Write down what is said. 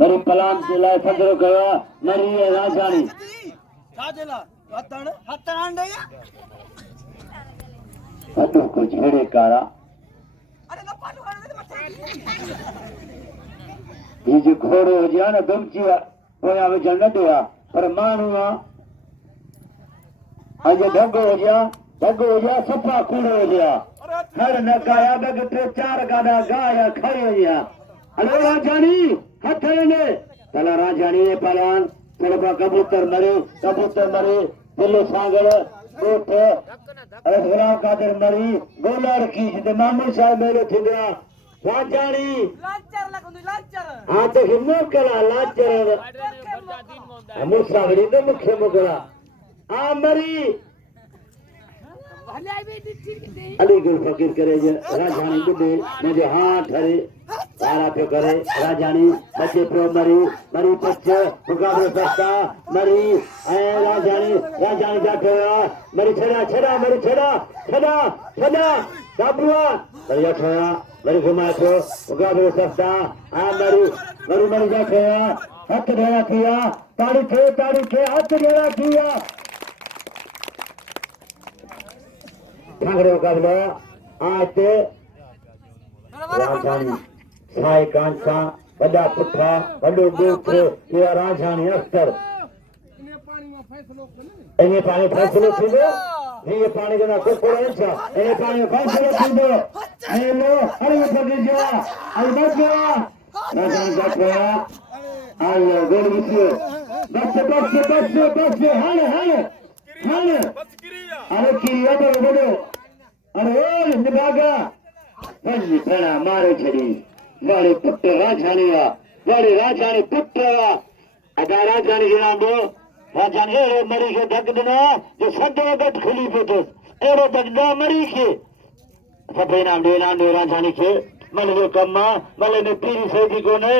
मरी पलाम से लाए सदरो गया मरी ये राजानी साजेला हत्तन या अतु को झेड़े कारा अरे ना पालू कर ये जो घोड़ो हो गया ना दमची होया वे जन्नत हुआ पर मानू आज ढंगो हो गया सफा कूड़ो हो गया हर नकाया बग पे चार गाड़ा गाया खड़े हो गया अरे राजानी हाथ ने तला राजानी ये पलान चलबा कबूतर मरे दिल्ली सांगल गोठ अरे गुलाम कादिर मरी गोलार की जिते मामूल साहब मेरे थिंदरा राजानी लाचर लगुंदी लाचर हां तो हिम्मत कला लाचर मुसा गड़ी तो मुख्य मुगला आ मरी अली गुल फकीर करे राजानी बुद्धे मुझे हाथ हरे तारा पे करे राजानी बच्चे पे मरी पच्चे मुकाबले सस्ता मरी राजानी जाके मरी छड़ा बाबुआ मरी अठया मरी घुमा के मुकाबले सस्ता मरी जाके हाथ ढेरा किया ताड़ी थे हाथ ढेरा किया भांगड़े मुकाबला आज राजानी साई कांसा वडा पुठा वडो गोठ ये राजानी अख्तर इन्हें पानी फैसलो थींदो ये पानी जना कोकोड़ा अच्छा इन्हें पानी फैसलो थींदो ये लो अरे पकड़ जा अरे बच गया राजानी बच गया आयो गोल विसियो बस हाने अरे किरिया तो बोलो अरे ओ निभागा बंदी पड़ा मारे छड़ी बड़े पुत्र राजानी पुत्र अदा राजानी गिरांदो राजानी एड़े मरी के ढक दिनो जो सदो गट खुली पतो एड़े दगदा मरी के सभे नाम दे राजानी के मल जो कम्मा मल ने पीरी सेदी कोने